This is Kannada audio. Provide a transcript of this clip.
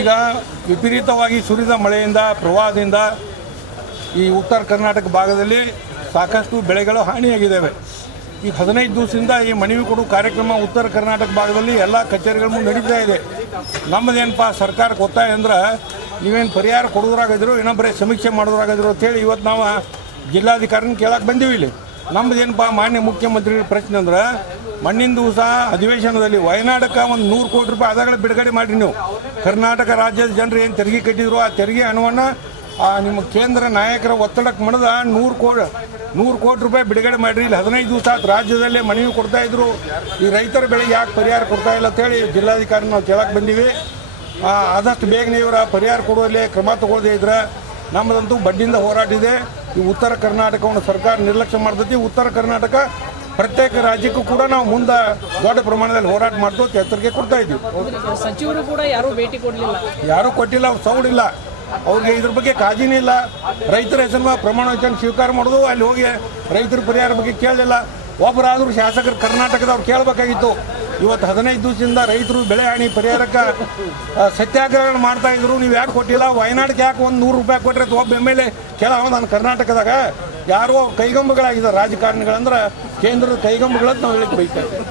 ಈಗ ವಿಪರೀತವಾಗಿ ಸುರಿದ ಮಳೆಯಿಂದ ಪ್ರವಾಹದಿಂದ ಈ ಉತ್ತರ ಕರ್ನಾಟಕ ಭಾಗದಲ್ಲಿ ಸಾಕಷ್ಟು ಬೆಳೆಗಳು ಹಾನಿಯಾಗಿದ್ದಾವೆ. ಈಗ 15 ದಿವಸದಿಂದ ಈ ಮನವಿ ಕೊಡುವ ಕಾರ್ಯಕ್ರಮ ಉತ್ತರ ಕರ್ನಾಟಕ ಭಾಗದಲ್ಲಿ ಎಲ್ಲ ಕಚೇರಿಗಳ ಮುಂದೆ ನಡೀತಾ ಇದೆ. ನಮ್ಮದೇನಪ್ಪ ಸರ್ಕಾರಕ್ಕೆ ಒತ್ತಾಯ ಅಂದ್ರೆ ನೀವೇನು ಪರಿಹಾರ ಕೊಡೋದ್ರಾಗಿದ್ರು ಇನ್ನೊಬ್ಬರೇ ಸಮೀಕ್ಷೆ ಮಾಡೋದ್ರಾಗಿದ್ರು ಅಂತೇಳಿ ಇವತ್ತು ನಾವು ಜಿಲ್ಲಾಧಿಕಾರಿನ ಕೇಳಕ್ಕೆ ಬಂದೀವಿ. ಇಲ್ಲಿ ನಮ್ಮದೇನಪ್ಪ ಮಾನ್ಯ ಮುಖ್ಯಮಂತ್ರಿ ಪ್ರಶ್ನೆ ಅಂದ್ರೆ ಮಣ್ಣಿನ ದಿವಸ ಅಧಿವೇಶನದಲ್ಲಿ ವಯನಾಡಕ್ಕೆ ಒಂದು 100 ಕೋಟಿ ರೂಪಾಯಿ ಆದಾಯಗಳ ಬಿಡುಗಡೆ ಮಾಡಿರಿ. ನೀವು ಕರ್ನಾಟಕ ರಾಜ್ಯದ ಜನರು ಏನು ತೆರಿಗೆ ಕಟ್ಟಿದ್ರು ಆ ತೆರಿಗೆ ಹಣವನ್ನು ನಿಮ್ಮ ಕೇಂದ್ರ ನಾಯಕರ ಒತ್ತಡಕ್ಕೆ ಮಣಿದ 100 ಕೋಟಿ ರೂಪಾಯಿ ಬಿಡುಗಡೆ ಮಾಡಿರಿ. ಇಲ್ಲಿ 15 ದಿವಸ ರಾಜ್ಯದಲ್ಲೇ ಮನವಿ ಕೊಡ್ತಾಯಿದ್ರು. ಈ ರೈತರ ಬೆಳೆಗೆ ಯಾಕೆ ಪರಿಹಾರ ಕೊಡ್ತಾ ಇಲ್ಲ ಅಂತೇಳಿ ಜಿಲ್ಲಾಧಿಕಾರಿ ನಾವು ಕೇಳಕ್ಕೆ ಬಂದೀವಿ. ಆದಷ್ಟು ಬೇಗನೆ ಇವರ ಪರಿಹಾರ ಕೊಡುವಲ್ಲಿ ಕ್ರಮ ತಗೊಳ್ಳದೇ ಇದ್ರೆ ನಮ್ಮದಂತೂ ಬಡ್ಡಿಯಿಂದ ಹೋರಾಟ ಇದೆ. ಈ ಉತ್ತರ ಕರ್ನಾಟಕವನ್ನು ಸರ್ಕಾರ ನಿರ್ಲಕ್ಷ್ಯ ಮಾಡ್ತೈತಿ. ಉತ್ತರ ಕರ್ನಾಟಕ ಪ್ರತ್ಯೇಕ ರಾಜ್ಯಕ್ಕೂ ಕೂಡ ನಾವು ಮುಂದೆ ದೊಡ್ಡ ಪ್ರಮಾಣದಲ್ಲಿ ಹೋರಾಟ ಮಾಡ್ತು ಎಚ್ಚರಿಕೆ ಕೊಡ್ತಾ ಇದ್ದೀವಿ. ಸಚಿವರು ಕೂಡ ಯಾರೂ ಭೇಟಿ ಕೊಡಲಿಲ್ಲ, ಯಾರೂ ಕೊಟ್ಟಿಲ್ಲ, ಅವ್ರು ಸೌಡಿಲ್ಲ, ಅವ್ರಿಗೆ ಇದ್ರ ಬಗ್ಗೆ ಕಾಳಜಿನೇ ಇಲ್ಲ. ರೈತರ ಹೆಸರು ಪ್ರಮಾಣ ವಚನ ಸ್ವೀಕಾರ ಮಾಡೋದು, ಅಲ್ಲಿ ಹೋಗಿ ರೈತರ ಪರಿಹಾರ ಬಗ್ಗೆ ಕೇಳಲಿಲ್ಲ. ಒಬ್ಬರಾದರೂ ಶಾಸಕರು ಕರ್ನಾಟಕದವ್ರು ಕೇಳಬೇಕಾಗಿತ್ತು. ಇವತ್ತು 15 ದಿವಸದಿಂದ ರೈತರು ಬೆಳೆ ಹಾನಿ ಪರಿಹಾರಕ್ಕೆ ಸತ್ಯಾಗ್ರಹ ಮಾಡ್ತಾಯಿದ್ರು. ನೀವು ಯಾಕೆ ಕೊಟ್ಟಿಲ್ಲ? ವಯನಾಡಿಗೆ ಯಾಕೆ ಒಂದು 100 ರೂಪಾಯಿ ಕೊಟ್ಟರೆ ಒಬ್ಬ MLA ಕೇಳ ನಾನು ಕರ್ನಾಟಕದಾಗ ಯಾರೋ ಕೈಗೊಂಬೆಗಳಾಗಿದ್ದಾರೆ ರಾಜಕಾರಣಿಗಳಂದ್ರೆ ಕೇಂದ್ರದ ಕೈಗೊಂಬೆಗಳಂತ ನಾವು ಹೇಳಿಕ್ಕೆ ಬೈತಾ ಇದ್ದೀವಿ.